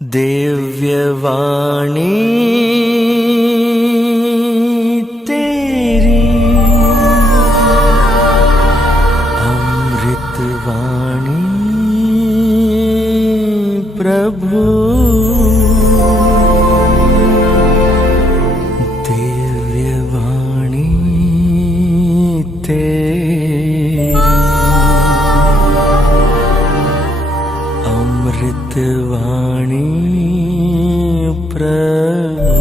दिव्यवाणी तेरी अमृतवाणी प्रभु, दिव्यवाणी तेरी अमृतवाणी प्रभु।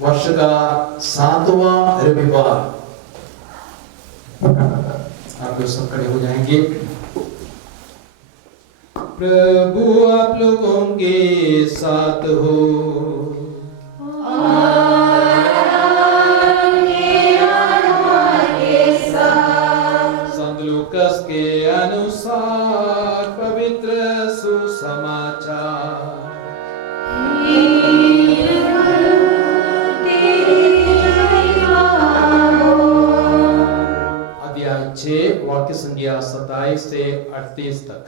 वर्ष का 7वां रविवार, आप लोग सब खड़े हो जाएंगे। प्रभु आप लोगों के साथ हो। संत लूकास के अनुसार पवित्र सुसमाचार। अध्याय 6 वाक्य संख्या 27 से 38 तक।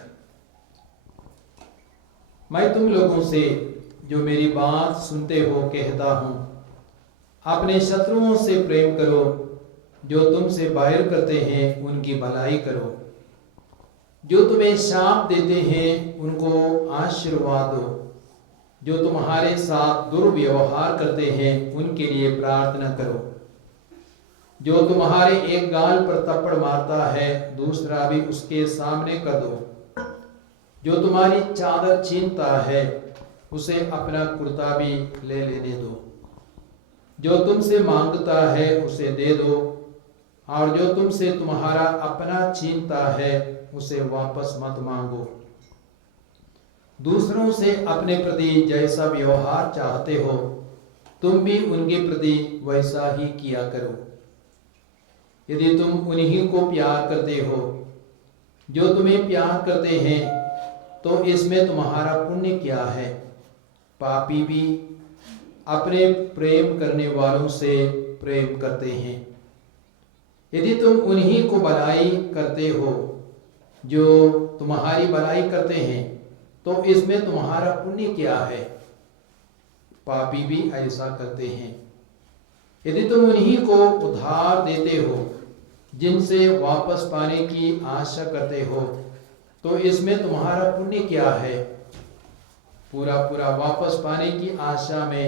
मैं तुम लोगों से जो मेरी बात सुनते हो कहता हूं, अपने शत्रुओं से प्रेम करो, जो तुमसे बैर करते हैं उनकी भलाई करो, जो तुम्हें शाप देते हैं उनको आशीर्वाद दो, जो तुम्हारे साथ दुर्व्यवहार करते हैं उनके लिए प्रार्थना करो, जो तुम्हारे एक गाल पर थप्पड़ मारता है दूसरा भी उसके सामने कर दो, जो तुम्हारी चादर छीनता है उसे अपना कुर्ता भी ले लेने दो, जो तुमसे मांगता है उसे दे दो, और जो तुमसे तुम्हारा अपना छीनता है उसे वापस मत मांगो। दूसरों से अपने प्रति जैसा व्यवहार चाहते हो तुम भी उनके प्रति वैसा ही किया करो। यदि तुम उन्हीं को प्यार करते हो जो तुम्हें प्यार करते हैं तो इसमें तुम्हारा पुण्य क्या है? पापी भी अपने प्रेम करने वालों से प्रेम करते हैं। यदि तुम उन्हीं को भलाई करते हो जो तुम्हारी भलाई करते हैं तो इसमें तुम्हारा पुण्य क्या है? पापी भी ऐसा करते हैं। यदि तुम उन्हीं को उधार देते हो जिनसे वापस पाने की आशा करते हो तो इसमें तुम्हारा पुण्य क्या है? पूरा पूरा वापस पाने की आशा में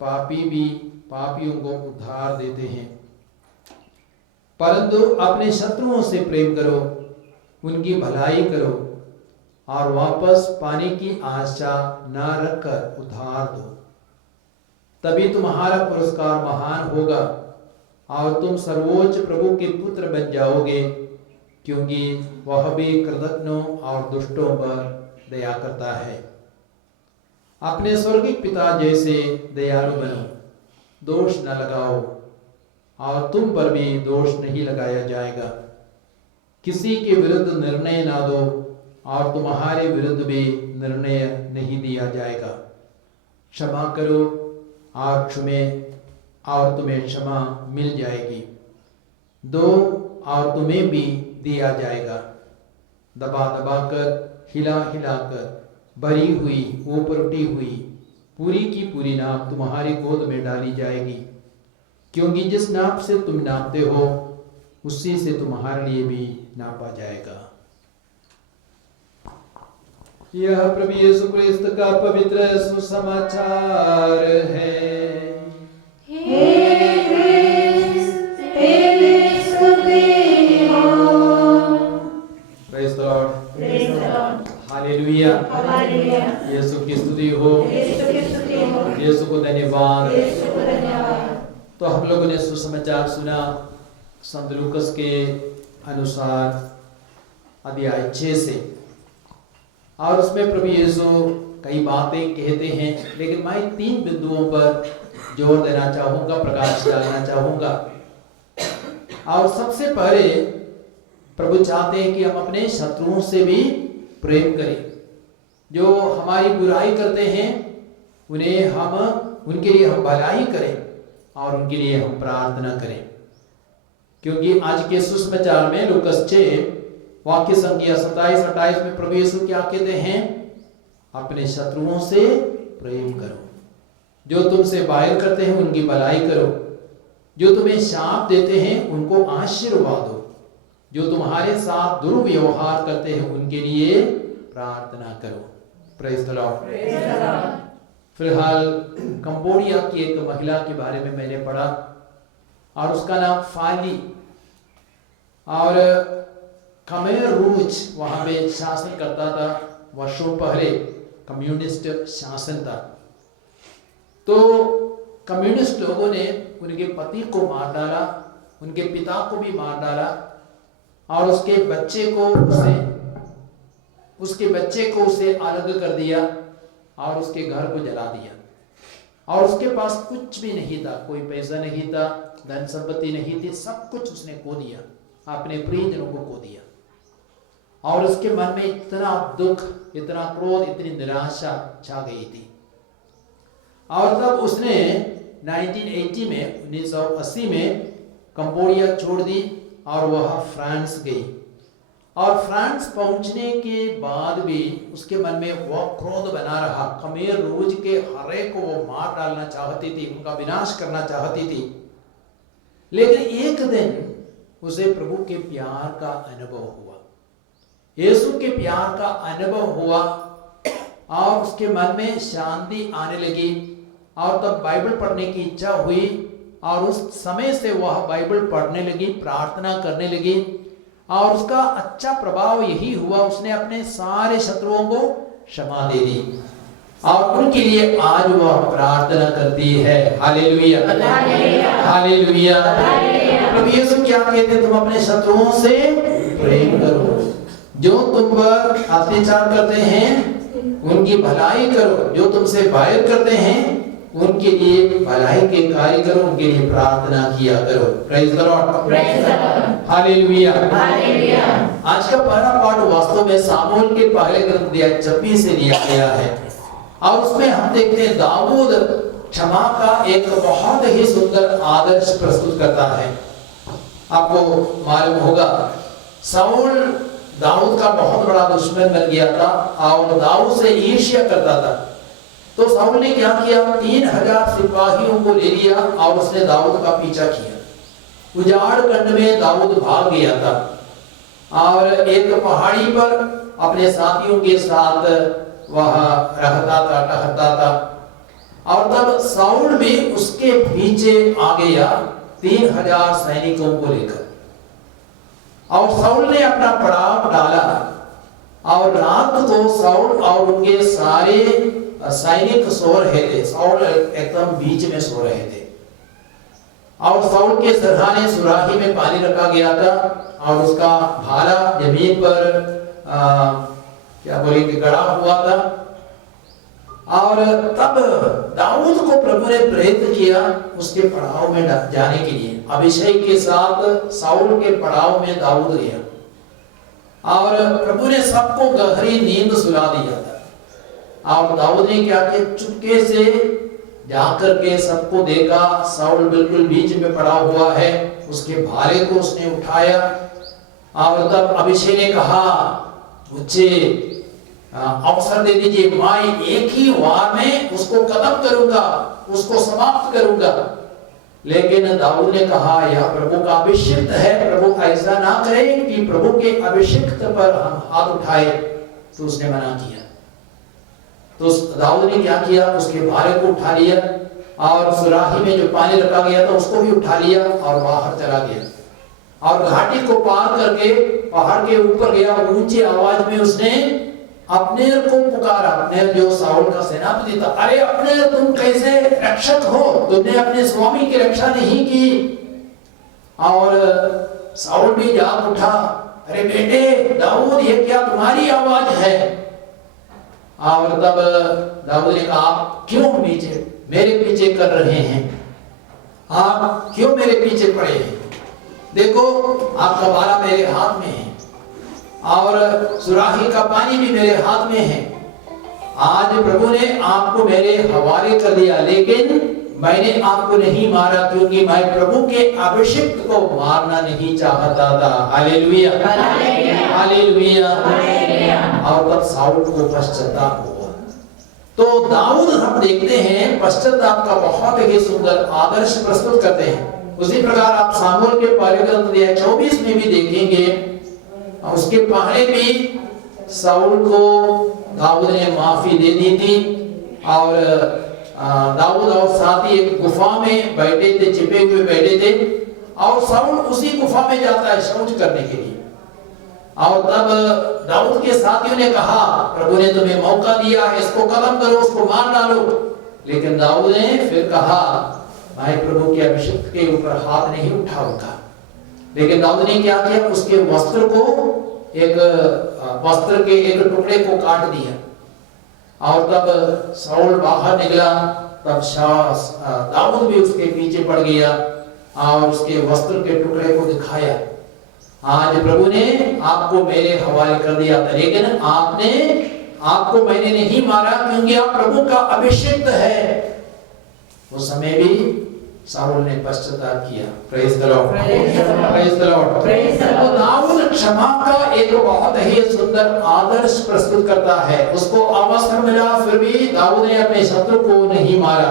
पापी भी पापियों को उधार देते हैं। परंतु अपने शत्रुओं से प्रेम करो, उनकी भलाई करो और वापस पाने की आशा न रखकर उधार दो। तभी तुम्हारा पुरस्कार महान होगा और तुम सर्वोच्च प्रभु के पुत्र बन जाओगे, क्योंकि वह भी कृतज्ञों और दुष्टों पर दया करता है। अपने स्वर्गीय पिता जैसे दयालु बनो, दोष न लगाओ और तुम पर भी दोष नहीं लगाया जाएगा। किसी के विरुद्ध निर्णय ना दो और तुम्हारे विरुद्ध भी निर्णय नहीं दिया जाएगा। क्षमा करो और क्षमे और तुम्हें क्षमा मिल जाएगी। दो और तुम्हें भी दिया जाएगा। दबा दबा कर, हिला हिला कर, भरी हुई ऊपर उठी हुई पूरी की पूरी नाप तुम्हारी गोद में डाली जाएगी, क्योंकि जिस नाप से तुम नापते हो उसी से तुम्हारे लिए भी नापा जाएगा। यह प्रभु यीशु क्रिस्त का पवित्र सुसमाचार है। Praise the Lord. हालेलुया। यीशु की स्तुति हो, यीशु को धन्यवाद। तो हम लोगों ने सुसमाचार सुना संत लूकास के अनुसार अध्याय 6 से, और उसमें प्रभु यीशु कई बातें कहते हैं, लेकिन मैं 3 बिंदुओं पर जोर देना चाहूंगा, प्रकाश डालना चाहूंगा। और सबसे पहले प्रभु चाहते हैं कि हम अपने शत्रुओं से भी प्रेम करें। जो हमारी बुराई करते हैं उन्हें हम उनके लिए हम भलाई करें और उनके लिए हम प्रार्थना करें। क्योंकि आज के सुसमाचार में लूकास 6 वाक्य संख्या 27-28 में प्रभु यीशु क्या कहते हैं? अपने शत्रुओं से प्रेम करो, जो तुमसे वार करते हैं उनकी भलाई करो, जो तुम्हें शाप देते हैं उनको आशीर्वाद दो, जो तुम्हारे साथ दुर्व्यवहार करते हैं उनके लिए प्रार्थना करो। Praise the Lord. फिलहाल कंबोडिया की एक महिला के बारे में मैंने पढ़ा और उसका नाम फाली, और खमेर रूज वहां पे शासन करता था। वर्षों पहले कम्युनिस्ट शासन था, तो कम्युनिस्ट लोगों ने उनके पति को मार डाला, उनके पिता को भी मार डाला, और उसके बच्चे को उसे अलग कर दिया और उसके घर को जला दिया। और उसके पास कुछ भी नहीं था, कोई पैसा नहीं था, धन संपत्ति नहीं थी, सब कुछ उसने खो दिया, अपने प्रियजनों को खो दिया। और उसके मन में इतना दुख, इतना क्रोध, इतनी निराशा छा गई थी। और तब उसने 1980 में कंबोडिया छोड़ दी और वह फ्रांस गई। और फ्रांस पहुंचने के बाद भी उसके मन में वह क्रोध बना रहा। खमेर रूज के हर एक को वो मार डालना चाहती थी, उनका विनाश करना चाहती थी। लेकिन एक दिन उसे प्रभु के प्यार का अनुभव हुआ, यीशु के प्यार का अनुभव हुआ, और उसके मन में शांति आने लगी। और तब बाइबल पढ़ने की इच्छा हुई, और उस समय से वह बाइबल पढ़ने लगी, प्रार्थना करने लगी। और उसका अच्छा प्रभाव यही हुआ, उसने अपने सारे शत्रुओं को क्षमा दे दी, और उनके लिए आज वह प्रार्थना करती है। Hallelujah, hallelujah. प्रभु यीशु क्या कहते? तुम अपने शत्रुओं से प्रेम करो, जो तुम पर अत्याचार करते हैं उनकी भलाई करो, जो तुमसे वार करते हैं उनके लिए भलाई के कार्य करो, उनके लिए प्रार्थना किया करो। Praise the Lord, hallelujah, hallelujah. आज का पहला पाठ वास्तव में सामुएल के पहले ग्रंथ 26 से लिया गया है, और उसमें हम देखते हैं दाऊद क्षमा का एक बहुत ही सुंदर आदर्श प्रस्तुत करता है। आपको मालूम होगा, साउल दाऊद का बहुत बड़ा दुश्मन बन गया था और दाऊद से ईर्ष्या करता था। तो साउल ने क्या किया? 3000 सिपाहियों को ले लिया और उसने दाऊद का पीछा किया। उजाड़ खंड में दाऊद भाग गया था और एक पहाड़ी पर अपने साथियों के साथ वह रहता था, टहलता था। और तब साउल भी उसके पीछे आ गया 3000 सैनिकों को लेकर, और साउल ने अपना पड़ाव डाला। और रात को साउल और उनके सारे सैनिक सो रहे थे, साउल एकदम बीच में सो रहे थे, और साउल के सरहाने सुराही में पानी रखा गया था, और उसका भाला जमीन पर क्या बोलेंगे गड़ा हुआ था। और तब दाऊद को प्रभु ने प्रेरित किया उसके पड़ाव में जाने के लिए। अभिषेक के साथ साउल के पड़ाव में दाऊद गया, और प्रभु ने सबको गहरी नींद सुला दिया था। और दाऊद ने क्या किया? चुपके से जाकर के सबको देखा, साउल बिल्कुल बीच में पड़ा हुआ है, उसके भाले को उसने उठाया। और तब अभिषेक ने कहा, मुझे अवसर दे दीजिए, मैं एक ही वार में उसको खत्म करूंगा, उसको समाप्त करूंगा। लेकिन दाऊद ने कहा, यह प्रभु का अभिषिक्त है, प्रभु ऐसा ना करे कि प्रभु के अभिषिक्त पर हम हाथ उठाए। तो उसने मना किया। तो दाऊद ने क्या किया? उसके भाले को उठा लिया, और सुराही में जो पानी रखा गया था उसको भी उठा लिया और बाहर चला गया। और घाटी को पार करके पहाड़ के ऊपर गया। ऊंची आवाज में उसने अब्नेर को पुकारा। अब्नेर जो साउल का सेनापति था, अरे अब्नेर, तुम कैसे रक्षक हो? तुमने अपने स्वामी की रक्षा नहीं की। और साउल भी जाग उठा, अरे बेटे दाऊद, ये क्या तुम्हारी आवाज है? और तब दाऊद ने कहा, आप क्यों मेरे पीछे कर रहे हैं? आप क्यों मेरे पीछे पड़े हैं? देखो, आपका भाला मेरे हाथ में है और सुराही का पानी भी मेरे हाथ में है। आज प्रभु ने आपको मेरे हवाले कर दिया, लेकिन मैंने आपको नहीं मारा क्योंकि मैं प्रभु के अभिषिक्त को मारना नहीं चाहता था। Hallelujah, hallelujah. और तब शाऊल को पश्चाताप हुआ। तो दाऊद हम देखते हैं पश्चाताप का बहुत ही सुंदर आदर्श प्रस्तुत करते हैं। उसी प्रकार आप सामुएल के पहले ग्रंथ अध्याय 24 में भी देखेंगे, उसके पहले भी शाऊल को दाऊद ने माफी दे दी थी और दाऊद और साथी एक गुफा में बैठे थे, छिपे हुए बैठे थे और शाऊल उसी गुफा में जाता है शौच करने के लिए। और तब दाऊद के साथियों ने कहा प्रभु ने तुम्हें मौका दिया है, इसको खत्म करो, उसको मार डालो। लेकिन दाऊद ने फिर कहा मैं प्रभु के अभिषिक्त के ऊपर हाथ नहीं उठाऊंगा। लेकिन दाऊद ने क्या किया, उसके वस्त्र के एक टुकड़े को काट दिया और तब शाऊल बाहर निकला। तब दाऊद भी उसके पीछे पड़ गया और उसके वस्त्र के टुकड़े को दिखाया, आज प्रभु ने आपको मेरे हवाले कर दिया था, लेकिन आपको मैंने नहीं मारा क्योंकि आप प्रभु का अभिषिक्त है। उस समय भी शाऊल ने पश्चाताप किया। Praise the Lord, praise the Lord. तो दाऊद क्षमा का एक बहुत ही सुंदर आदर्श प्रस्तुत करता है। उसको अवसर मिला फिर भी दाऊद ने अपने शत्रु को नहीं मारा।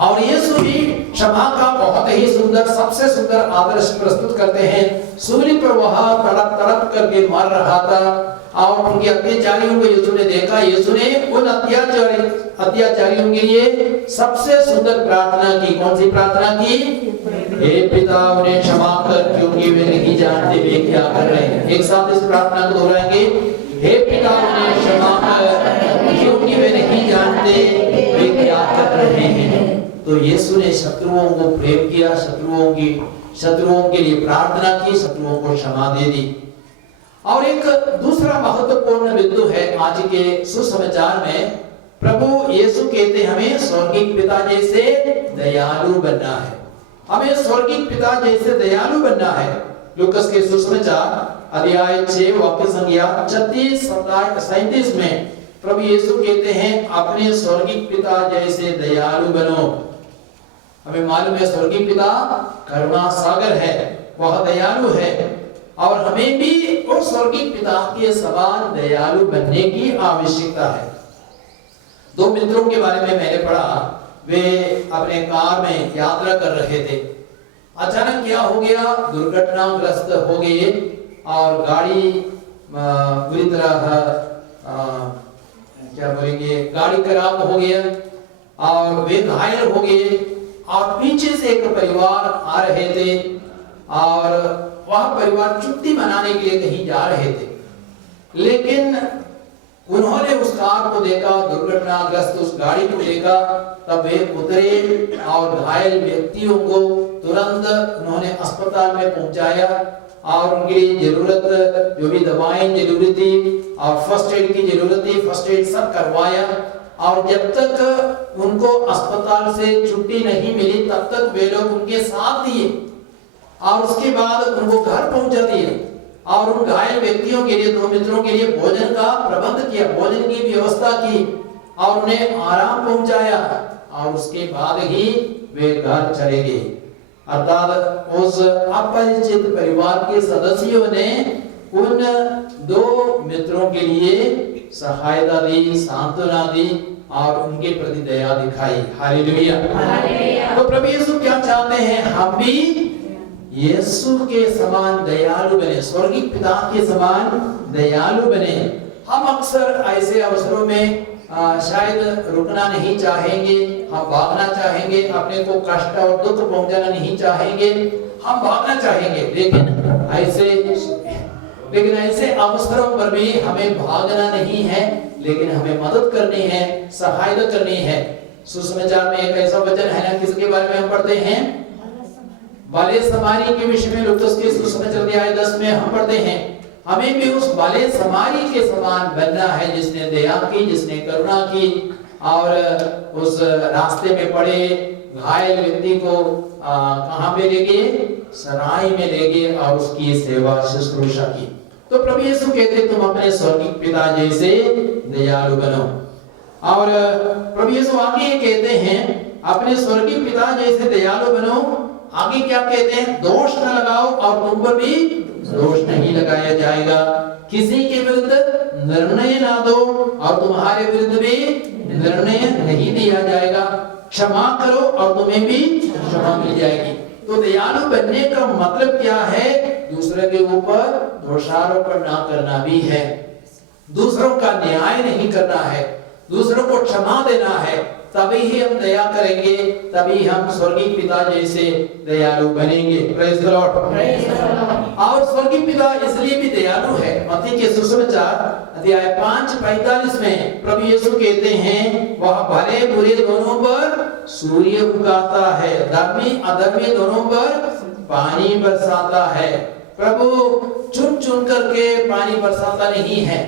और यीशु भी क्षमा का बहुत ही सुंदर, सबसे सुंदर आदर्श प्रस्तुत करते हैं। सूली पर वह तड़प तड़प करके मर रहा था और उनके अत्याचारियों को यीशु ने देखा। यीशु ने उन अत्याचारियों के लिए सबसे सुंदर प्रार्थना की। कौन सी प्रार्थना की? हे पिता उन्हें क्षमा कर क्योंकि वे नहीं जानते वे क्या कर रहे हैं। एक साथ इस प्रार्थना को दोहराएंगे, हे पिता उन्हें क्षमा कर क्योंकि वे नहीं जानते वे क्या कर रहे हैं। तो यीशु ने शत्रुओं को प्रेम किया, शत्रुओं के लिए प्रार्थना की, शत्रुओं को क्षमा दे दी। और एक दूसरा महत्वपूर्ण बिंदु है आज के सुसमाचार में, प्रभु यीशु कहते हमें स्वर्गीय पिता जैसे दयालु बनना है। हमें स्वर्गीय पिता जैसे दयालु बनना है। लूकास के सुसमाचार अध्याय 6 वाक्य संख्या 36-37 में प्रभु यीशु कहते हैं अपने स्वर्गीय पिता जैसे दयालु बनो। हमें मालूम है स्वर्गीय पिता करुणा सागर है, वह दयालु है और हमें भी उस स्वर्गीय पिता के समान दयालु बनने की आवश्यकता है। दो मित्रों के बारे में मैंने पढ़ा, वे अपने कार में यात्रा कर रहे थे। अचानक क्या हो गया, दुर्घटनाग्रस्त हो गए और गाड़ी बुरी तरह क्या बोलेंगे, गाड़ी खराब हो गया और वे घायल हो गए। और पीछे से एक परिवार आ रहे थे और वह परिवार छुट्टी मनाने के लिए कहीं जा रहे थे। लेकिन उन्होंने उस कार को देखा, दुर्घटनाग्रस्त उस गाड़ी को देखा, तब वे उतरे और घायल व्यक्तियों को तुरंत उन्होंने अस्पताल में पहुंचाया और उनकी जरूरत जो भी दवाएं जरूरी थी और फर्स्ट एड की जरूरत थी, फर्स्ट एड सब करवाया। और जब तक उनको अस्पताल से छुट्टी नहीं मिली तब तक वे लोग उनके साथ दिए और उसके बाद उनको घर पहुंचा दिया और उन घायल व्यक्तियों के लिए, दो मित्रों के लिए भोजन का प्रबंध किया, भोजन की व्यवस्था की और उन्हें आराम पहुंचाया और उसके बाद ही वे घर चले गए। अर्थात उस अपरिचित परिवार के सदस्यों ने उन दो मित्रों के लिए सहायता दी, सांत्वना दी और उनके प्रति दया दिखाई। हालेलुया। तो प्रभु यीशु क्या चाहते हैं, हम भी यीशु के समान दयालु बने, स्वर्गीय पिता के समान दयालु बने। हम अक्सर ऐसे अवसरों में शायद रुकना नहीं चाहेंगे, हम भागना चाहेंगे, अपने को कष्ट और दुख पहुंचाना नहीं चाहेंगे, हम भागना चाहेंगे। लेकिन ऐसे अवसरों पर भी हमें भागना नहीं है, लेकिन हमें मदद करनी है, सहायता करनी है। सुसमाचार में एक ऐसा वचन है ना, किसके बारे में हम पढ़ते हैं, भले समारी के विषय में। लूकास के सुसमाचार अध्याय 10 में हम पढ़ते हैं हमें भी उस भले समारी के समान बनना है जिसने दया की, जिसने करुणा की और उस रास्ते में पड़े घायल व्यक्ति को कहां पे ले गए, सराय में ले गए और उसकी सेवा शुश्रूषा की। तो प्रभु यीशु कहते तुम अपने स्वर्गीय पिता जैसे दयालु बनो। और प्रभु यीशु आगे कहते हैं अपने स्वर्गीय पिता जैसे दयालु बनो। आगे क्या कहते हैं, दोष न लगाओ और तुम पर भी दोष नहीं लगाया जाएगा। किसी के विरुद्ध निर्णय ना दो और तुम्हारे विरुद्ध भी निर्णय नहीं दिया जाएगा। क्षमा करो और तुम्हें भी क्षमा मिल जाएगी। तो दयालु बनने का मतलब क्या है, दूसरे के ऊपर दोषारोपण ना करना भी है, दूसरों का न्याय नहीं करना है, दूसरों को क्षमा देना है। तभी ही हम दया करेंगे, तभी हम स्वर्गीय पिता जैसे दयालु बनेंगे। Praise the Lord. और स्वर्गीय पिता इसलिए भी दयालु है। मत्ती के सुसमाचार अध्याय 5:45 में प्रभु यीशु कहते हैं, वह भले बुरे दोनों पर सूर्य उगाता है, धर्मी अधर्मी दोनों पर पानी बरसाता है। प्रभु चुन चुन करके पानी बरसाता नहीं है,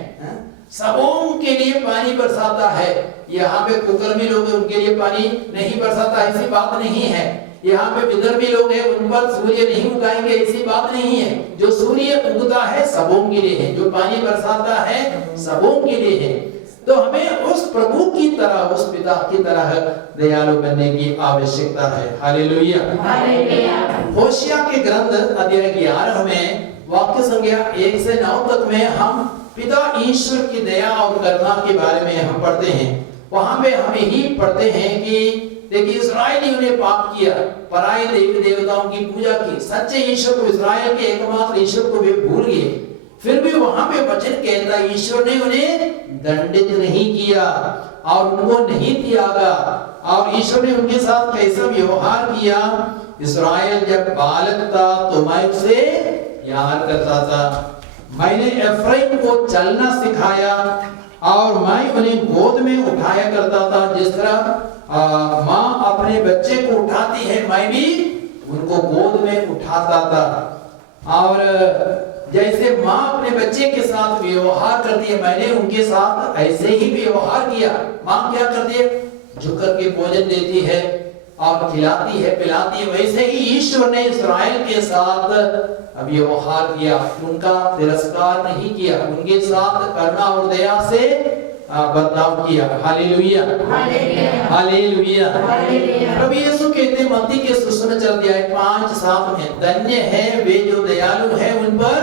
सबों के लिए पानी बरसाता है। यहाँ पे कुकर्मी लोग हैं उनके लिए पानी नहीं बरसाता, ऐसी बात नहीं है। यहाँ पे विधर्मी लोग हैं उन पर सूर्य नहीं उगाएंगे, ऐसी बात नहीं है। जो सूर्य उगता है सबों के लिए है, जो पानी बरसाता है सबों के लिए है। तो हमें उस प्रभु की तरह, उस पिता की तरह दयालु बनने की आवश्यकता है। हालेलुया। होशिया के ग्रंथ अध्याय 11 में वाक्य संख्या 1 से 9 तक में हम पिता ईश्वर की दया और करुणा के बारे में हम पढ़ते हैं। वहां पे हम यही पढ़ते हैं कि देखिए इस्राएलियों ने पाप किया, पराये देवी देवताओं की पूजा की, सच्चे ईश्वर को, इस्राएल के एकमात्र ईश्वर को वे भूल गए। फिर भी वहां पे वचन कहता है ईश्वर ने उन्हें दंडित नहीं किया और उनको नहीं त्यागा। और ईश्वर ने उनके साथ कैसा व्यवहार किया, इस्राएल जब बालक था तो मैं उसे प्यार करता था, मैंने एफ्राइम को चलना सिखाया और मैं उन्हें गोद में उठाया करता था। जिस तरह माँ अपने बच्चे को उठाती है, मैं भी उनको गोद में उठाता था। और जैसे माँ अपने बच्चे के साथ व्यवहार करती है, मैंने उनके साथ ऐसे ही व्यवहार किया। माँ क्या करती है, झुक करके भोजन देती है और खिलाती है, पिलाती है। वैसे ही ईश्वर ने इस्राएल के साथ व्यवहार किया, उनका तिरस्कार नहीं किया, उनके साथ करुणा और दया से बर्ताव किया। Hallelujah, hallelujah. प्रभु यीशु कहते हैं मत्ती के सुसमाचार अध्याय 5:7 में, धन्य है वे जो दयालु हैं, उन पर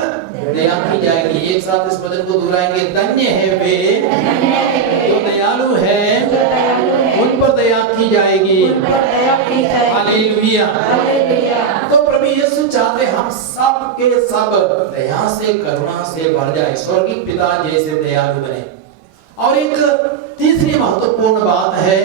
दया की जाएगी। एक साथ इस वचन को दोहराएंगे, धन्य है वे जो दयालु हैं, उन पर दया की जाएगी। हालेलुया। तो प्रभु यीशु चाहते हम सब के सब दया से, करुणा से भर जाए, स्वर्गीय पिता जैसे दयालु बने। और एक तीसरी महत्वपूर्ण बात है,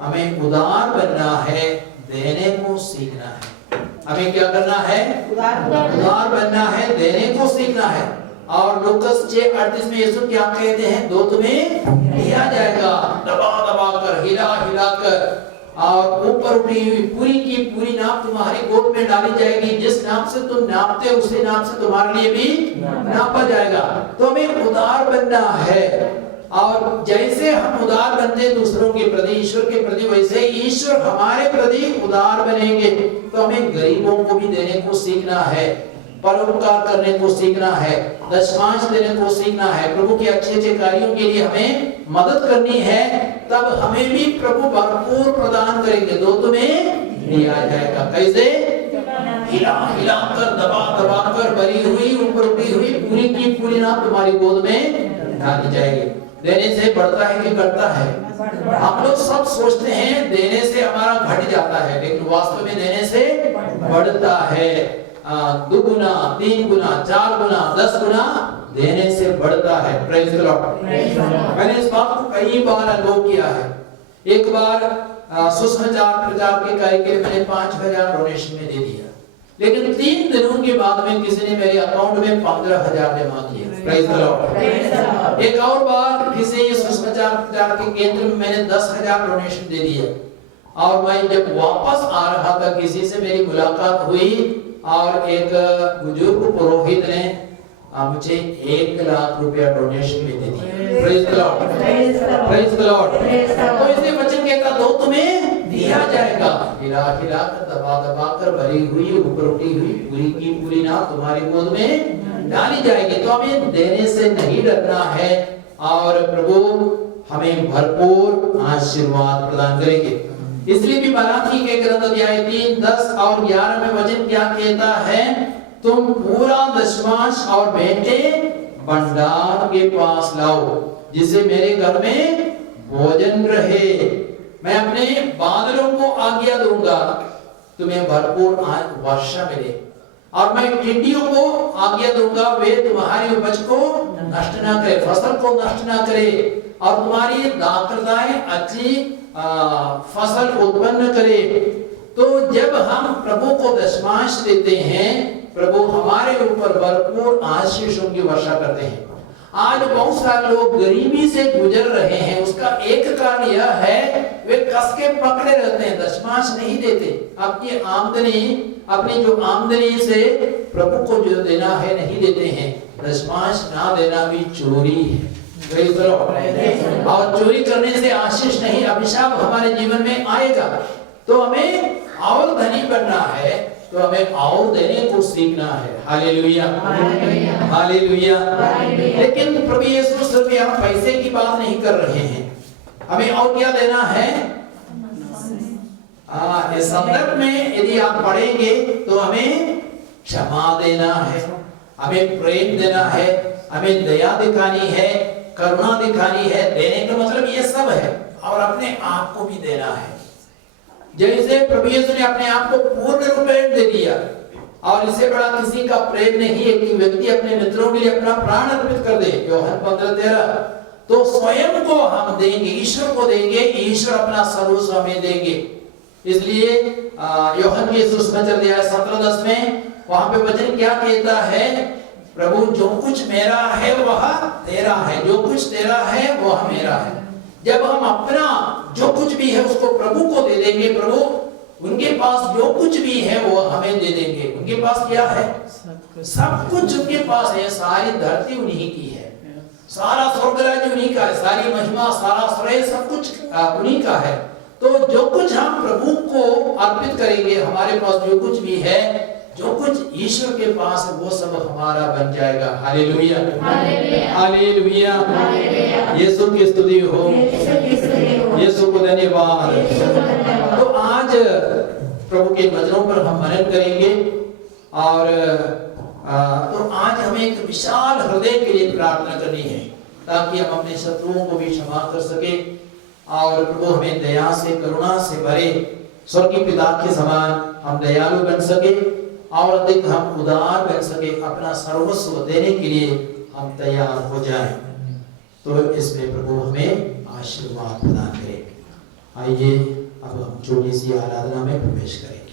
हमें उदार बनना है, देने को सीखना है। हमें क्या करना है, उदार बनना है, देने को सीखना है। और लूकास 6:38 में यीशु क्या कहते हैं, दो तुम्हें दिया जाएगा, दबा दबा कर, हिला हिला कर, और ऊपर उठी हुई पूरी की पूरी नाप तुम्हारी गोद में डाली जाएगी। जिस नाप से तुम नापते हो उसी नाप से तुम्हारे लिए भी नापा जाएगा। तो हमें उदार बनना है, और जैसे हम उदार बनते दूसरों के प्रति, ईश्वर के प्रति, वैसे ईश्वर हमारे प्रति उदार बनेंगे। तो हमें गरीबों को भी देने को सीखना है, परोपकार करने को सीखना है, दशमांश देने को सीखना है, प्रभु के अच्छे अच्छे कार्यों के लिए हमें मदद करनी है। तब हमें भी प्रभु भरपूर प्रदान करेंगे, दो तुम्हें दिया जाएगा। कैसे, हिला हिला कर, दबा दबा कर, भरी हुई, ऊपर उठी हुई, पूरी की पूरी नाप तुम्हारी गोद में डाली जाएगी। देने से बढ़ता है कि घटता है? हम लोग सब सोचते हैं देने से हमारा घट जाता है, लेकिन वास्तव में देने से बढ़ता है। 2 गुना, 3 गुना, 4 गुना, 10 गुना देने से बढ़ता है। Praise the Lord. मैंने इस बात को कई बार अनुभव किया है। एक बार सुसमाचार प्रचार के कार्य के लिए मैंने 5,000 डोनेशन में दे दिया, लेकिन 3 दिनों के बाद में किसी ने मेरे अकाउंट में 15,000 जमा किए। Praise the Lord. एक और बार किसी सुसमाचार प्रचार के केंद्र में मैंने 10,000 डोनेशन दे दिया, और मैं जब वापस आ रहा था किसी से मेरी मुलाकात हुई और एक बुजुर्ग पुरोहित ने मुझे 1 लाख रुपया डोनेशन में दे दिया। Praise the Lord, praise the Lord. तो इसलिए वचन कहता, दो तुम्हें दिया जाएगा, हिला हिला कर, दबा दबा कर, भरी हुई, ऊपर उठी हुई, पूरी की पूरी नाप तुम्हारी गोद में डाली जाएगी। तो हमें देने से नहीं डरना है, और प्रभु हमें भरपूर आशीर्वाद प्रदान करेंगे। इसलिए भी मलाकी के ग्रंथ अध्याय 3, 10 और 11 में वचन क्या कहता है, तुम पूरा दशमांश और भेंटे भंडार के पास लाओ, जिससे मेरे घर में भोजन रहे। मैं अपने बादलों को आज्ञा दूंगा, तुम्हें भरपूर वर्षा मिले, और मैं टिड्डियों को आज्ञा दूंगा, वे तुम्हारी उपज को नष्ट ना करे, फसल को नष्ट ना करे, और तुम्हारी दाखलताएं अच्छी फसल उत्पन्न करे। तो जब हम प्रभु को दशमांश देते हैं, प्रभु हमारे ऊपर भरपूर आशीषों की वर्षा करते हैं। आज बहुत सारे लोग गरीबी से गुजर रहे हैं, उसका एक कारण यह है वे कस के पकड़े रहते हैं, दशमांश नहीं देते। आपकी आमदनी, अपनी जो आमदनी से प्रभु को जो देना है नहीं देते हैं। दशमांश ना देना भी चोरी है, और चोरी करने से आशीष नहीं, अभिशाप हमारे जीवन में आएगा। तो हमें और धनी बनना है, तो हमें और देने को सीखना है। Hallelujah, hallelujah. लेकिन प्रभु यीशु सिर्फ यहाँ पैसे की बात नहीं कर रहे हैं, हमें और क्या देना है। इस संदर्भ में यदि आप पढ़ेंगे तो हमें क्षमा देना है, हमें प्रेम देना है, हमें दया दिखानी है, करुणा दिखानी है। देने का मतलब ये सब है, और अपने आप को भी देना है। जैसे प्रभु यीशु ने अपने आप को पूर्ण रूप में दे दिया, और इससे बड़ा किसी का प्रेम नहीं है कि व्यक्ति अपने मित्रों के लिए अपना प्राण अर्पित कर दे। यूहन्ना 15:13। तो स्वयं को हम देंगे, ईश्वर को देंगे, ईश्वर अपना सर्वस्व हमें देंगे। इसलिए यूहन्ना के सुसमाचार अध्याय 17:10 में वहां पे वचन क्या कहता है, प्रभु जो कुछ मेरा है वह तेरा है, जो कुछ तेरा है वह मेरा है। जब हम अपना जो कुछ भी है उसको प्रभु को दे देंगे, प्रभु उनके पास जो कुछ भी है वो हमें दे देंगे। उनके पास क्या है, सब कुछ उनके पास है। सारी धरती उन्हीं की है, सारा स्वर्ग राज्य उन्हीं का है, सारी महिमा, सारा श्रेय सब कुछ उन्हीं का है। तो जो कुछ हम प्रभु को अर्पित करेंगे, हमारे पास जो कुछ भी है, जो कुछ ईश्वर के पास है, वो सब हमारा बन जाएगा। Hallelujah, hallelujah. यीशु की स्तुति हो, यीशु को धन्यवाद। तो आज प्रभु के वचनों पर हम मनन करेंगे, और तो आज हमें एक विशाल हृदय के लिए प्रार्थना करनी है, ताकि हम अपने शत्रुओं को भी क्षमा कर सके, और प्रभु हमें दया से, करुणा से भरे स्वर्गीय पिता के समान हम दयालु बन सके, और अधिक हम उदार बन सके, अपना सर्वस्व देने के लिए हम तैयार हो जाएं। तो इसमें प्रभु हमें आशीर्वाद प्रदान करे। आइए अब हम छोटी सी आराधना में प्रवेश करेंगे।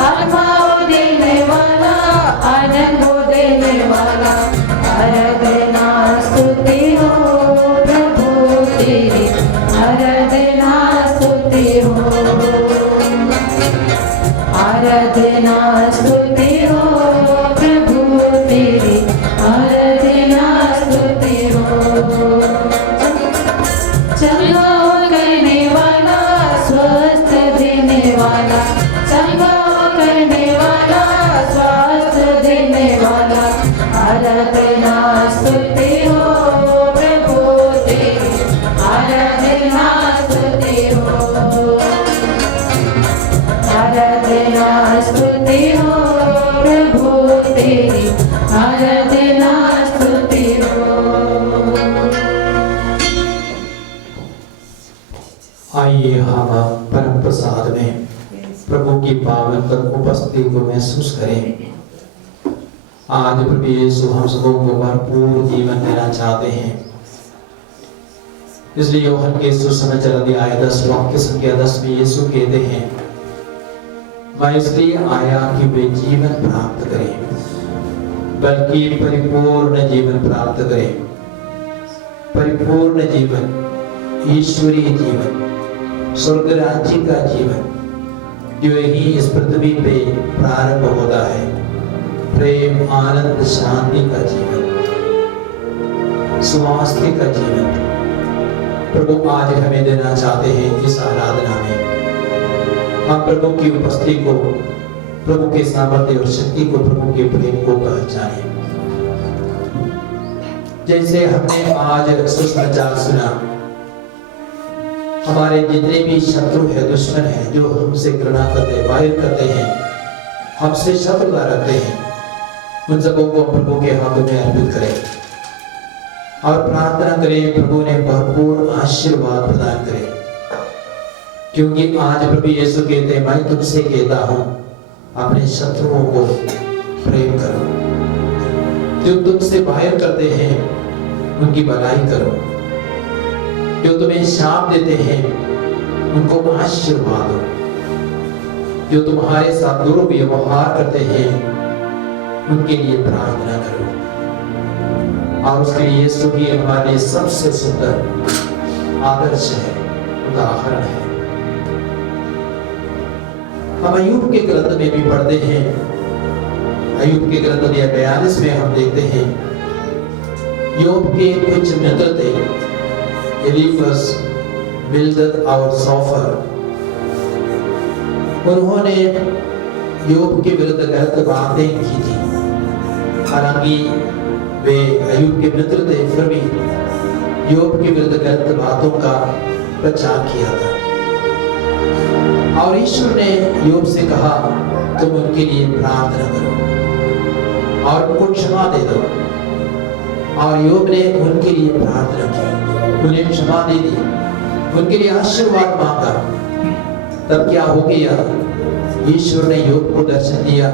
आत्मा देने वाला आराधना स्तुति हो प्रभु तेरी, आराधना स्तुति हो। चंगा करने वाला, स्वस्थ देने वाला, चंगा करने वाला, स्वस्थ देने वाला, आराधना स्तुति हो प्रभु तेरी, आराधना स्तुति हो। आराधना स्तुति हो प्रभु तेरी, आराधना स्तुति हो। आइए हम परम प्रसाद में प्रभु की पावन उपस्थिति को महसूस करें। आज प्रभु यीशु हम सबों को भरपूर जीवन देना चाहते हैं, इसलिए यूहन्ना के सुसमाचार अध्याय 10 वाक्य संख्या 10 में यीशु कहते हैं, मैं इसलिए आया कि वे जीवन प्राप्त करें, बल्कि परिपूर्ण जीवन प्राप्त करें। परिपूर्ण जीवन, ईश्वरीय जीवन, स्वर्ग राज्य का जीवन जो ही इस पृथ्वी पे प्रारंभ होता है। प्रेम, आनंद, शांति का जीवन, स्वास्थ्य का जीवन प्रभु आज हमें देना चाहते हैं। इस आराधना में हम प्रभु की उपस्थिति को, प्रभु के सामर्थ्य और शक्ति को, प्रभु के प्रेम को पहचानें। जैसे हमने आज सुसमाचार सुना, हमारे जितने भी शत्रु है, दुश्मन है, जो हमसे घृणा करते, वायर करते हैं, हमसे शत्रुता रखते हैं, उन सबों को प्रभु के हाथों में अर्पित करें और प्रार्थना करें प्रभु ने भरपूर आशीर्वाद प्रदान करें। क्योंकि आज प्रभु यीशु कहते हैं, मैं तुमसे कहता हूं अपने शत्रुओं को प्रेम करो, जो तुमसे वायर करते हैं उनकी भलाई करो, जो तुम्हें शाप देते हैं उनको आशीर्वाद दो, जो तुम्हारे साथ दुर्व्यवहार करते हैं उनके लिए प्रार्थना करो। और उसके लिए यीशु की हमारे सबसे सुंदर आदर्श है, उदाहरण है। हम अय्यूब के ग्रंथ में भी पढ़ते हैं। अय्यूब के ग्रंथ 42 में हम देखते हैं, योग के कुछ मित्र थे, एलीफज, बिल्दद और सोफर। उन्होंने योग के विरुद्ध गलत बातें की थी। हालांकि वे अय्यूब के मित्र थे, फिर भी योग के विरुद्ध गलत बातों का प्रचार किया था। और ईश्वर ने योग से कहा, तुम उनके लिए प्रार्थना करो और उनको क्षमा दे दो। और योग ने उनके लिए प्रार्थना की, उन्हें क्षमा दे दी, उनके लिए आशीर्वाद मांगा। तब क्या हो गया? ईश्वर ने योग को दर्शन दिया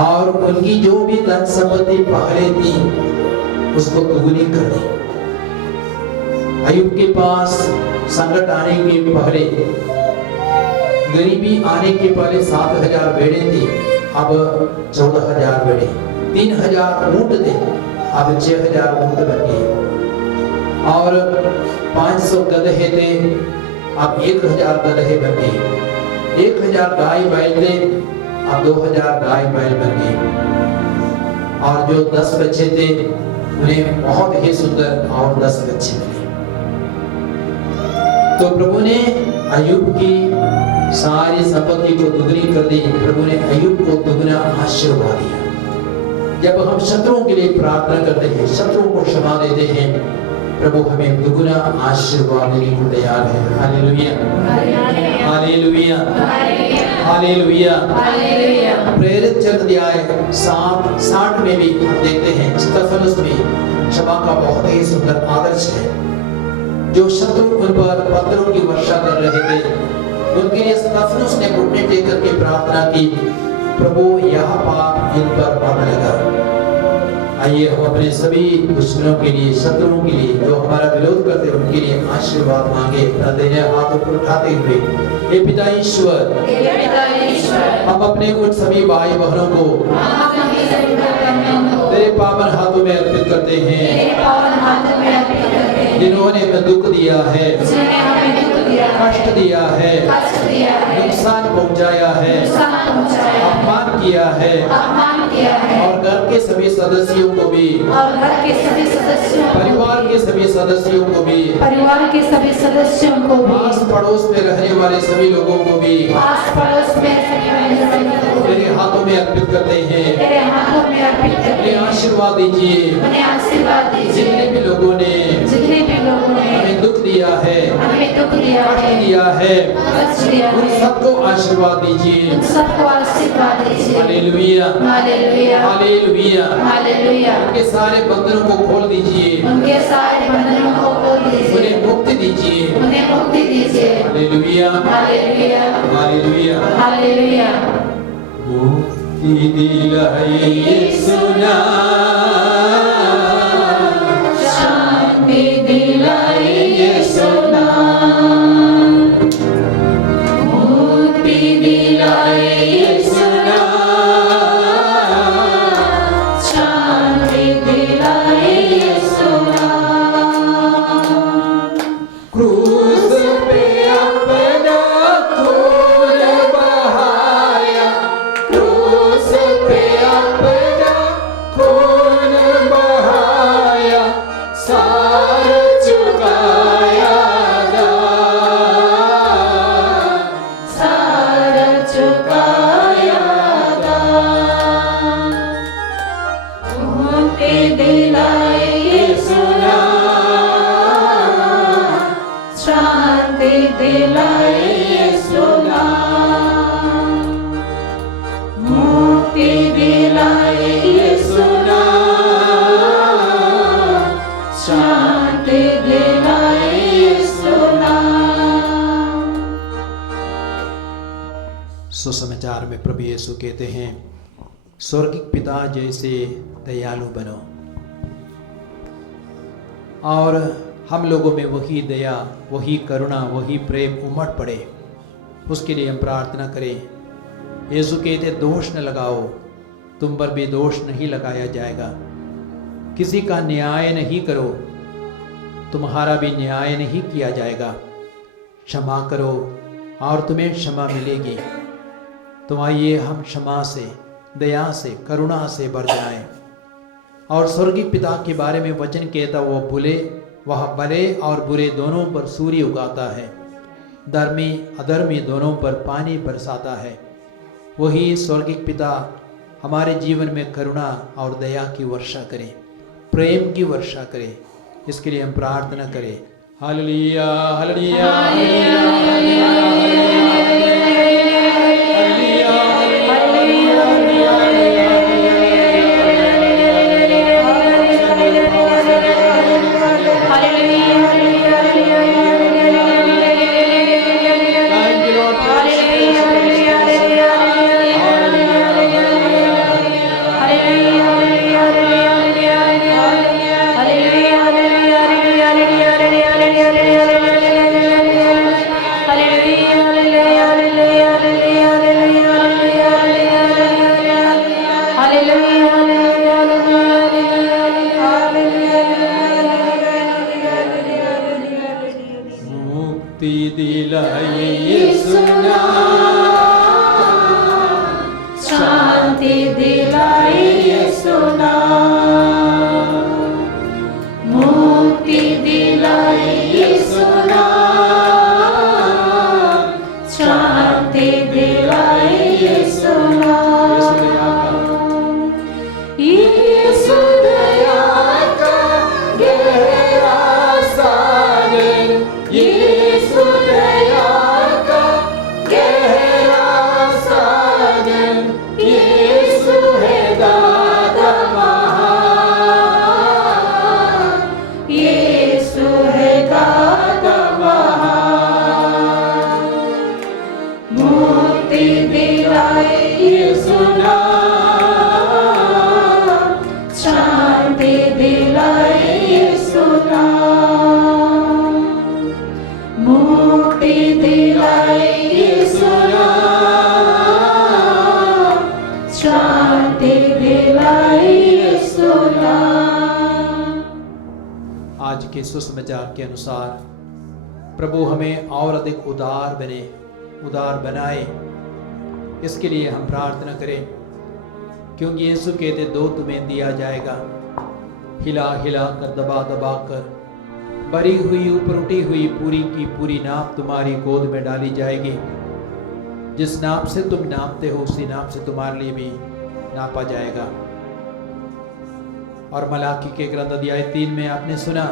और उनकी जो भी धन संपत्ति पहले थी उसको दुगुनी कर दी। अय्यूब के पास संकट आने के पहले, गरीबी आने के पहले 7,000 भेड़े थे, अब 14,000 भेड़े। 3,000 ऊंट थे, अब 6,000 ऊंट बन गए। और 500 गधे थे, अब 1,000 गधे बन गए। 1,000 गाय बैल थे, अब 2,000 गाय बैल बन गए। और जो 10 बच्चे थे उन्हें बहुत ही सुंदर और 10 बच्चे मिले। तो प्रभु ने अय्यूब की सारी संपत्ति को दुगनी कर दी। प्रभु ने अय्यूब को दुगना आशीर्वाद दिया। जब हम शत्रुओं के लिए प्रार्थना करते हैं, शत्रुओं को क्षमा देते हैं, प्रभु हमें दुगना आशीर्वाद देने को तैयार है। Hallelujah, hallelujah, hallelujah. प्रेरित चरित्र अध्याय 60 में भी हम देखते हैं, स्तिफनुस में क्षमा का बहुत ही सुंदर आदर्श है। जो शत्रु उन पर पत्थरों की वर्षा कर रहे थे, उनके लिए स्तिफनुस ने घुटने टेक करके प्रार्थना की, प्रभु यह पाप इन पर मत लगा। आइए हम अपने सभी दुश्मनों के लिए, शत्रुओं के लिए, जो हमारा विरोध करते हैं, उनके लिए आशीर्वाद मांगे। दाहिने हाथ ऊपर उठाते हुए, हे पिता ईश्वर, हम अपने उन सभी भाई बहनों को तेरे पावन हाथों में अर्पित करते हैं, जिन्होंने हमें दुख दिया है, कष्ट दिया है, कष्ट दिया है, नुकसान पहुंचाया है, नुकसान पहुंचाया है, अपमान किया है अपमान किया है, और घर के सभी सदस्यों को भी, और घर के सभी सदस्यों को भी, परिवार के सभी सदस्यों को भी, परिवार के सभी सदस्यों को भी, आस पड़ोस में रहने वाले सभी लोगों को भी आस पड़ोस में सभी लोगों को तेरे हाथों में अर्पित करते हैं। तेरे हाथों में अर्पित करते उन्हें हैं। आशीर्वाद दीजिए। उन्हें आशीर्वाद जितने दीजिए। भी लोगों ने जितने भी लोगों ने हमें दुख दिया है, हमें दुख दिया कष्ट है, दिया है, कष्ट दिया उन है, सबको आशीर्वाद दीजिए। उन सबको आशीर्वाद दीजिए। Hallelujah, hallelujah, hallelujah. हालेलुया। उनके सारे बंधनों को खोल दीजिए, उनके सारे बंधनों को खोल दीजिए, उन्हें मुक्ति दीजिए। उन्हें मुक्ति दीजिए। Hallelujah, hallelujah, hallelujah. हालेलुया। मुक्ति दिलाए यीशु नाम, शांति दिलाए यीशु नाम, मुक्ति दिलाए यीशु नाम, शांति दिलाए यीशु नाम। क्रूस पे अपना खून बहाया, क्रूस पे अपना खून बहाया, सार चुकाया दाम, सारा चुकाया दाम, मुक्ति दिलाए यीशु नाम, शांति दिलाए यीशु नाम, मुक्ति दिलाए यीशु नाम, शांति दिलाए यीशु नाम। सुसमाचार में प्रभु यीशु कहते हैं, स्वर्गिक पिता जैसे दयालु बनो, और हम लोगों में वही दया, वही करुणा, वही प्रेम उमड़ पड़े। उसके लिए हम प्रार्थना करें। यीशु कहते, दोष न लगाओ, तुम पर भी दोष नहीं लगाया जाएगा। किसी का न्याय नहीं करो, तुम्हारा भी न्याय नहीं किया जाएगा। क्षमा करो और तुम्हें क्षमा मिलेगी। तो आइए हम क्षमा से, दया से, करुणा से भर जाएं। और स्वर्गीय पिता के बारे में वचन कहता, वह भले और बुरे दोनों पर सूर्य उगाता है, धर्मी अधर्मी दोनों पर पानी बरसाता है। वही स्वर्गीय पिता हमारे जीवन में करुणा और दया की वर्षा करे, प्रेम की वर्षा करे। इसके लिए हम प्रार्थना करें। हालेलुया, हालेलुया, मुक्ति दिलाए यीशु नाम, शांति दिलाए यीशु नाम, मुक्ति दिलाए यीशु नाम, शांति दिलाए यीशु नाम। यीशु दया का गहरा सागर, यीशु दया का गहरा सागर, यीशु है दाता महान, यीशु है दाता महान, मुक्ति दिलाए यीशु नाम, शांति दिलाए यीशु नाम, मुक्ति दिलाए यीशु नाम, शांति दिलाए यीशु नाम। आज के सुसमाचार के अनुसार प्रभु हमें और अधिक उदार बनाए, इसके लिए हम प्रार्थना करें। क्योंकि यीशु कहते, दो तुम्हें दिया जाएगा, हिला हिला कर, दबा दबा कर, भरी हुई ऊपर उठी हुई पूरी की पूरी नाप तुम्हारी गोद में डाली जाएगी। जिस नाप से तुम नापते हो उसी नाप से तुम्हारे लिए भी नापा जाएगा। और मलाकी के ग्रंथ अध्याय 3 में आपने सुना,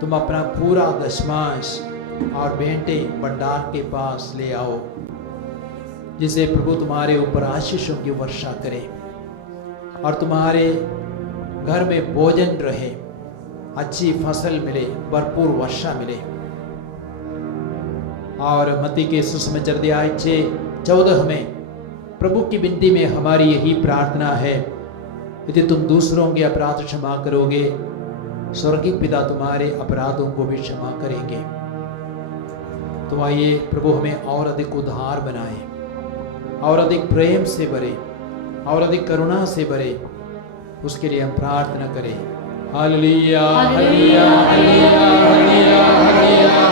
तुम अपना पूरा दशमांश और भेंटे भंडार के पास ले आओ, जिसे प्रभु तुम्हारे ऊपर आशीषों की वर्षा करे और तुम्हारे घर में भोजन रहे, अच्छी फसल मिले, भरपूर वर्षा मिले। और मत्ती के सुसमाचार अध्याय 6:14 में प्रभु की विनती में हमारी यही प्रार्थना है, यदि तुम दूसरों के अपराध क्षमा करोगे, स्वर्गीय पिता तुम्हारे अपराधों को भी क्षमा करेंगे। तो आइए प्रभु हमें और अधिक उदार बनाए, और अधिक प्रेम से भरे, और अधिक करुणा से भरे, उसके लिए हम प्रार्थना करें। Hallelujah hallelujah hallelujah hallelujah hallelujah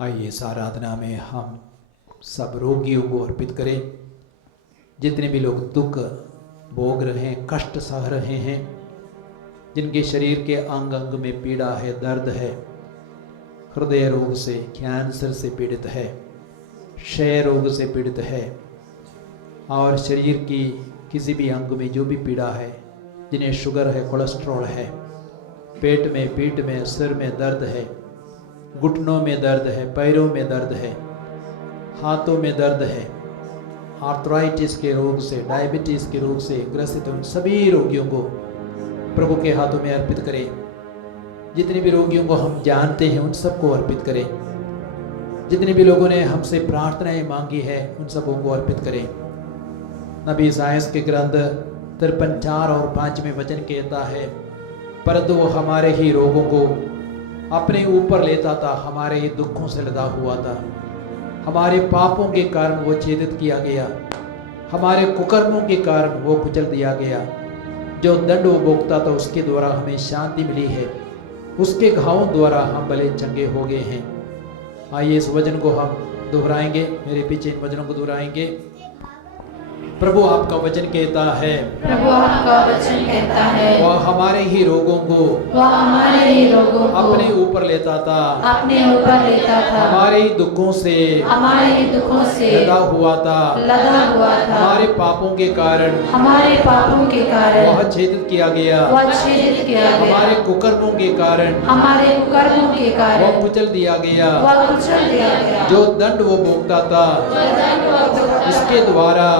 आइए इस आराधना में हम सब रोगियों को अर्पित करें। जितने भी लोग दुख भोग रहे हैं, कष्ट सह रहे हैं, जिनके शरीर के अंग अंग में पीड़ा है, दर्द है, हृदय रोग से, कैंसर से पीड़ित है, क्षय रोग से पीड़ित है, और शरीर की किसी भी अंग में जो भी पीड़ा है, जिन्हें शुगर है, कोलेस्ट्रॉल है, पेट में, पीठ में, सिर में दर्द है, घुटनों में दर्द है, पैरों में दर्द है, हाथों में दर्द है, आर्थराइटिस के रोग से, डायबिटीज के रोग से ग्रसित उन सभी रोगियों को प्रभु के हाथों में अर्पित करें। जितने भी रोगियों को हम जानते हैं उन सबको अर्पित करें। जितने भी लोगों ने हमसे प्रार्थनाएं मांगी है उन सबों को अर्पित करें। नबी इसायाह के ग्रंथ 53:4 और 5 में वचन कहता है, परंतु वो हमारे ही रोगों को अपने ऊपर लेता था, हमारे ही दुखों से लदा हुआ था, हमारे पापों के कारण वो छेदित किया गया, हमारे कुकर्मों के कारण वो कुचल दिया गया। जो दंड वो भोगता था उसके द्वारा हमें शांति मिली है, उसके घावों द्वारा हम भले चंगे हो गए हैं। आइए इस वचन को हम दोहराएंगे, मेरे पीछे इन वचनों को दोहराएंगे। प्रभु आपका वचन कहता है, प्रभु आपका वचन कहता है, वह हमारे ही रोगों को, वह हमारे ही रोगों को अपने ऊपर लेता था, अपने ऊपर लेता था, हमारे ही दुखों से, हमारे ही दुखों से लदा हुआ था, हमारे पापों के कारण, हमारे पापों के कारण वह छेदित किया गया, वह छेदित किया गया, हमारे कुकर्मों के कारण, हमारे कुकर्मों के वह कारण कुचल दिया गया। वह कुचल दिया गया। जो दंड वो भोगता था, उसके द्वारा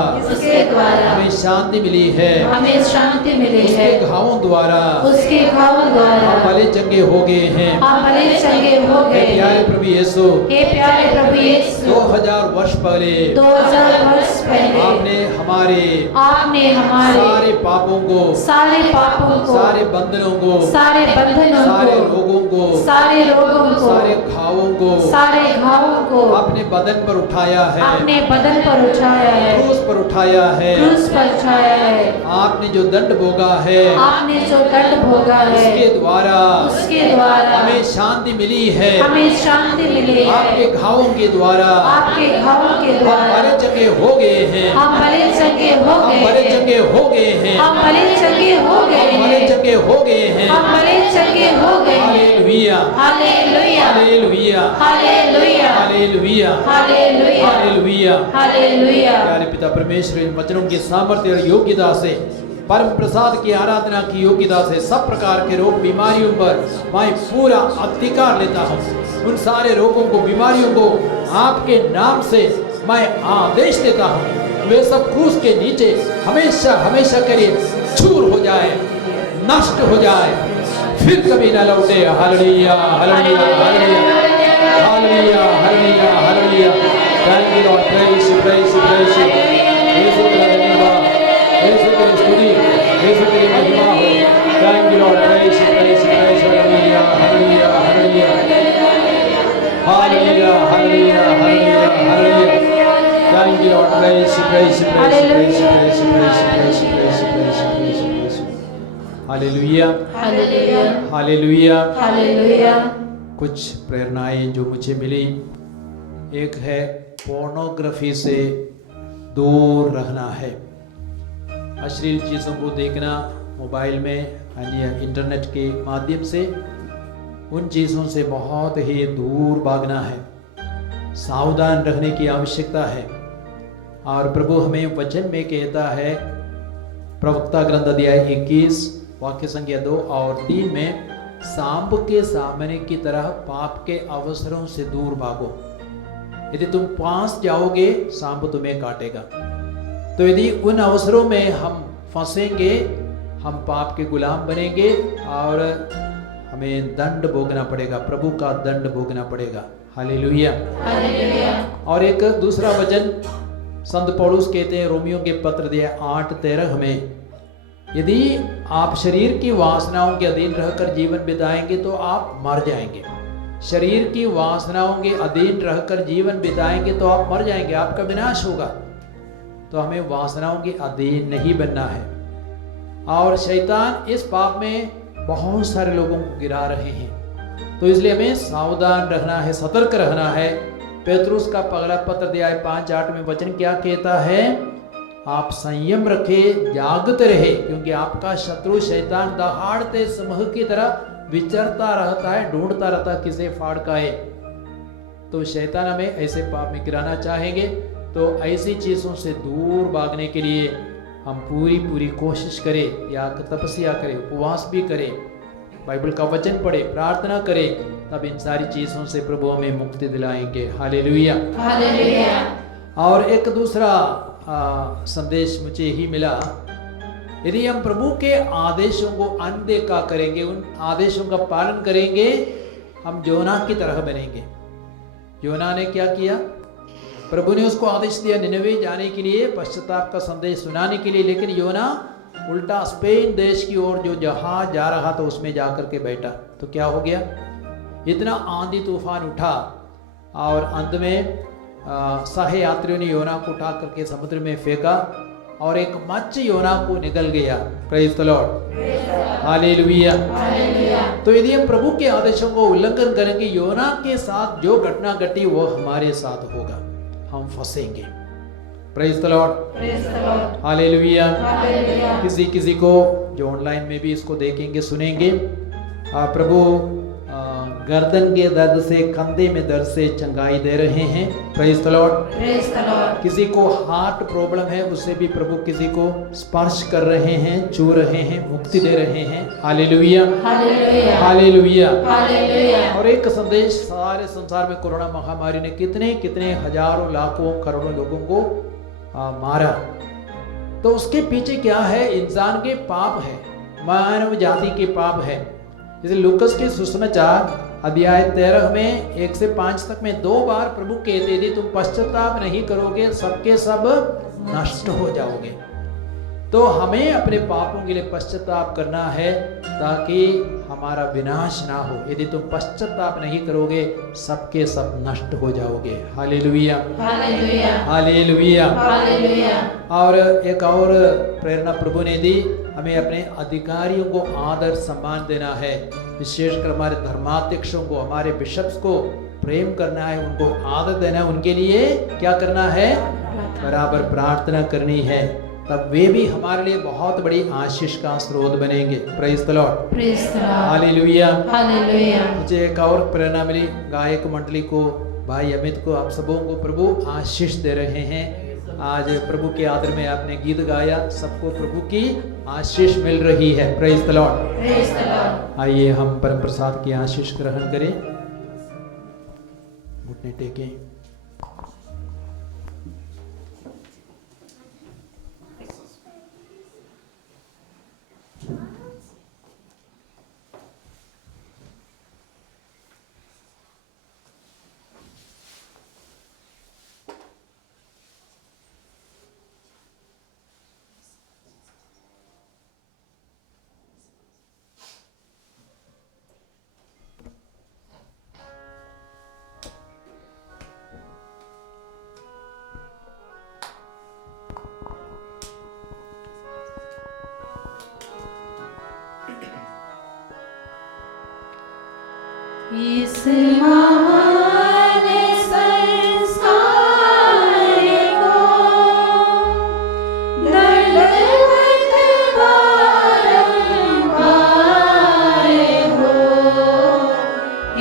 उसके द्वारा हमें शांति मिली है, हमें शांति मिली है, उसके घावों द्वारा उसके घावों द्वारा हम भले चंगे हो गए हैं। हम भले चंगे हो हे गए। प्यारे प्रभु यीशु, हे प्यारे प्रभु यीशु, 2000 वर्ष पहले 2000 वर्ष पहले आपने हमारे आपने हमारे सारे पापों को, सारे पापों को, सारे बंधनों को, सारे बंधनों सारे को, रोगों को, सारे रोगों को, सारे घावों को सारे घावों को अपने बदन पर उठाया है, अपने बदन पर उठाया है, क्रूस पर उठाया है। क्रूस पर उठाया है। आपने जो दंड भोगा है, आपने जो दंड भोगा है, उसके द्वारा उसके द्वारा हमें शांति मिली है। हमें शांति मिली है। आपके घावों के द्वारा आपके घावों के हम द्वारा भले चंगे हो गए हैं, हम भले चंगे हो हम गए भले हैं, चंगे हो गए हैं, हम भले चंगे हो गए हम भले हैं, चंगे हो गए हैं। हम भले चंगे हो गए हैं। Hallelujah, hallelujah, hallelujah, hallelujah, hallelujah, hallelujah, hallelujah. Hallelujah. प्यारे पिता परमेश्वर, इन वचनों की सामर्थ्य और योग्यता से, परम प्रसाद की आराधना की योग्यता से सब प्रकार के रोग बीमारियों पर मैं पूरा अधिकार लेता हूँ। उन सारे रोगों को, बीमारियों को आपके नाम से मैं आदेश देता हूँ, वे सब क्रूस के नीचे हमेशा हमेशा के लिए चूर हो जाए, नष्ट हो जाए, फिर कभी न लौटे। Hallelujah, hallelujah, hallelujah, hallelujah, hallelujah, hallelujah. Thank you Lord, praise praise praise. Yeshu का धन्यवाद, यीशु की स्तुति, यीशु की महिमा हो। Thank you Lord, praise praise praise. Hallelujah, hallelujah, hallelujah, hallelujah, hallelujah, hallelujah, hallelujah. Thank you Lord, praise praise praise praise praise praise praise praise praise praise. Hallelujah, hallelujah, hallelujah. Hallelujah. कुछ प्रेरणाएं जो मुझे मिली, एक है पोर्नोग्राफी से दूर रहना है। अश्लील चीज़ों को देखना मोबाइल में यानी इंटरनेट के माध्यम से, उन चीज़ों से बहुत ही दूर भागना है, सावधान रहने की आवश्यकता है। और प्रभु हमें वचन में कहता है, प्रवक्ता ग्रंथ अध्याय 21 वाक्य संख्या 2 और 3 में, सांप के सामने की तरह पाप के अवसरों से दूर भागो। यदि तुम पास जाओगे, सांप तुम्हें काटेगा। तो यदि उन अवसरों में हम फंसेंगे, हम पाप के गुलाम बनेंगे और हमें दंड भोगना पड़ेगा, प्रभु का दंड भोगना पड़ेगा। Hallelujah, hallelujah. और एक दूसरा वचन संत पौलुस कहते हैं रोमियो के पत्र अध्याय 8:13 में, यदि आप शरीर की वासनाओं के अधीन रहकर जीवन बिताएंगे तो आप मर जाएंगे। शरीर की वासनाओं के अधीन रहकर जीवन बिताएंगे तो आप मर जाएंगे, आपका विनाश होगा। तो हमें वासनाओं के अधीन नहीं बनना है। और शैतान इस पाप में बहुत सारे लोगों को गिरा रहे हैं, तो इसलिए हमें सावधान रहना है, सतर्क रहना है। पेतरुस का पहला पत्र अध्याय 5:8 में वचन क्या कहता है? आप संयम रखे, जागते रहे, क्योंकि आपका शत्रु शैतान दहाड़ते सिंह की तरह विचरता रहता है, ढूंढता रहता है किसे फाड़ खाए। तो शैतान हमें ऐसे पाप में गिराना चाहेंगे। तो ऐसी चीजों से दूर भागने के लिए हम पूरी कोशिश करें, या तपस्या करें, उपवास भी करें, बाइबल का वचन पढ़े, प्रार्थना करें, तब इन सारी चीजों से प्रभु हमें मुक्ति दिलाएंगे। Hallelujah, hallelujah. और एक दूसरा संदेश मुझे ही मिला, यदि हम प्रभु के आदेशों को अनदेखा करेंगे, उन आदेशों का पालन करेंगे, हम योना की तरह बनेंगे। योना ने क्या किया? प्रभु ने उसको आदेश दिया निनवे जाने के लिए, पश्चाताप का संदेश सुनाने के लिए, लेकिन योना उल्टा स्पेन देश की ओर जो जहाज जा रहा था उसमें जाकर के बैठा। तो क्या हो गया? इतना आंधी तूफान उठा और अंत में सह यात्रियों ने योना को उठा करके समुद्र में फेंका और एक मच्छी योना को निगल गया। Praise the Lord, hallelujah. तो यदि हम प्रभु के आदेशों को उल्लंघन करेंगे, योना के साथ जो घटना घटी वो हमारे साथ होगा, हम फंसेंगे। Praise the Lord, hallelujah. किसी को जो ऑनलाइन में भी इसको देखेंगे, सुनेंगे, प्रभु गर्दन के दर्द से, कंधे में दर्द से चंगाई दे रहे हैं। Praise the Lord, praise the Lord. किसी को हार्ट प्रॉब्लम है, उससे भी प्रभु किसी को स्पर्श कर रहे हैं, छू रहे हैं, मुक्ति दे रहे हैं। Hallelujah, hallelujah, hallelujah, hallelujah. और एक संदेश, सारे संसार में कोरोना महामारी ने कितने हजारों लाखों करोड़ों लोगों को मारा, तो उसके पीछे क्या है? इंसान के पाप है, मानव जाति के पाप है। जैसे लूकस के सुसमाचार अध्याय 13 में 1 से 5 तक में 2 बार प्रभु कहते थे तुम पश्चाताप नहीं करोगे सबके सब नष्ट हो जाओगे। तो हमें अपने पापों के लिए पश्चाताप करना है ताकि हमारा विनाश ना हो। यदि तुम पश्चाताप नहीं करोगे सबके सब नष्ट हो जाओगे। Hallelujah, hallelujah, hallelujah, hallelujah. और एक और प्रेरणा प्रभु ने दी, हमें अपने अधिकारियों को आदर सम्मान देना है, विशेषकर हमारे धर्माध्यक्षों को, हमारे बिशप्स को प्रेम करना है, उनको आदर देना है, उनके लिए क्या करना है? बराबर प्रार्थना करनी है, तब वे भी हमारे लिए बहुत बड़ी आशीष का स्रोत बनेंगे। Praise the Lord, praise the Lord, hallelujah, hallelujah. मुझे एक और प्रेरणा मिली, गायक मंडली को, भाई अमित को, आप सबों को प्रभु आशीष दे रहे हैं। आज प्रभु के आदर में आपने गीत गाया, सबको प्रभु की आशीष मिल रही है। Praise the Lord, praise the Lord. आइए हम परम प्रसाद की आशीष ग्रहण करें, घुटने टेकें। इस महान संस्कार को दंडवत बारंबार हो।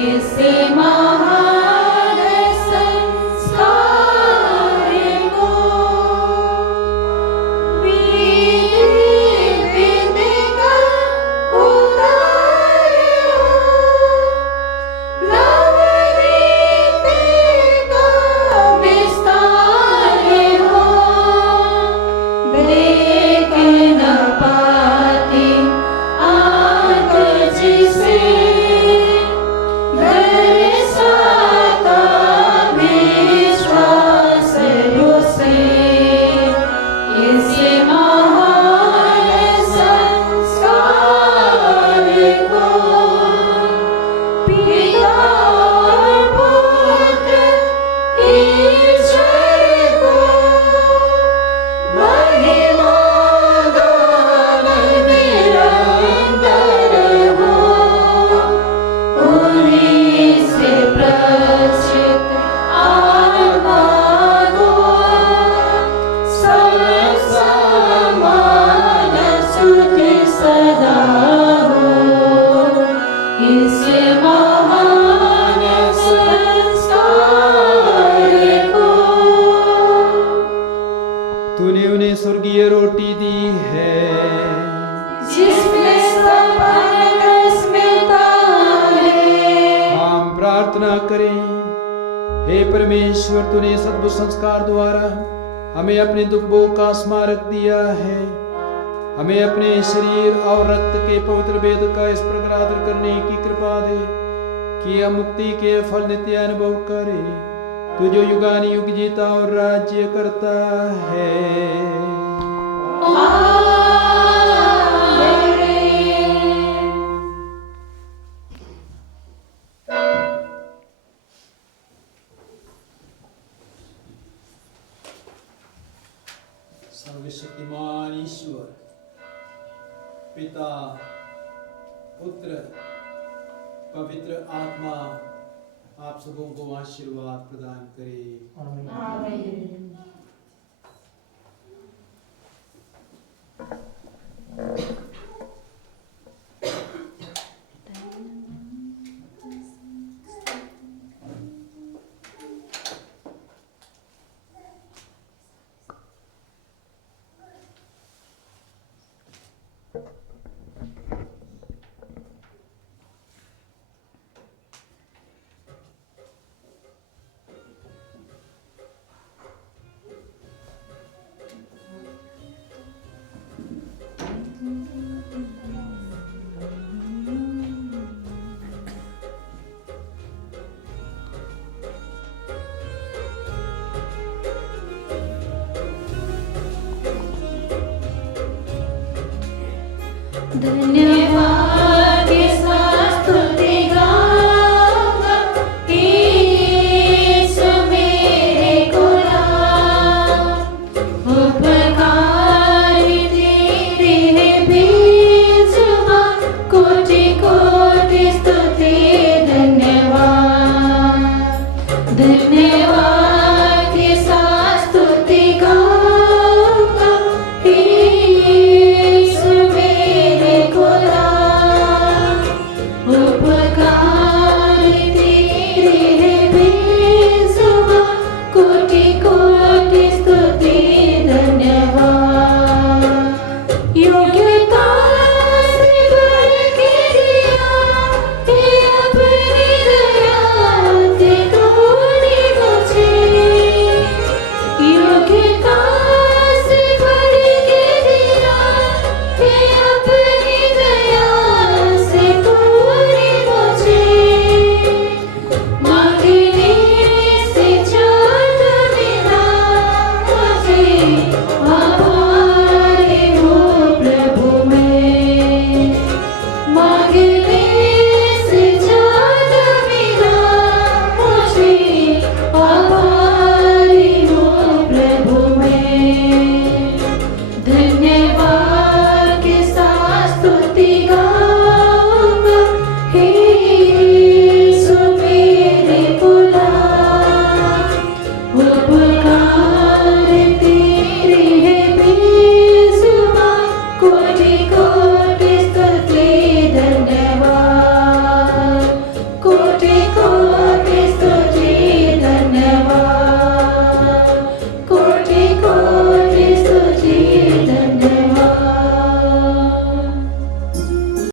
इस महान संस्कार को विधि विधि का उतार हो। तूने उन्हें स्वर्गीय रोटी दी है जिसमें सब रस मिलता है। हम प्रार्थना करें। हे परमेश्वर, तूने सद्भुत संस्कार द्वारा हमें अपने दुखों का स्मारक दिया है। हमें अपने शरीर और रक्त के पवित्र वेद का इस प्रकार आदर करने की कृपा दे कि हम मुक्ति के फल नित्य अनुभव करें। तू जो युगानुयुग जीता और राज्य करता है। सर्वशक्तिमान ईश्वर पिता, पुत्र, पवित्र आत्मा आप सबों को आशीर्वाद प्रदान करे। आमीन। धन्यवाद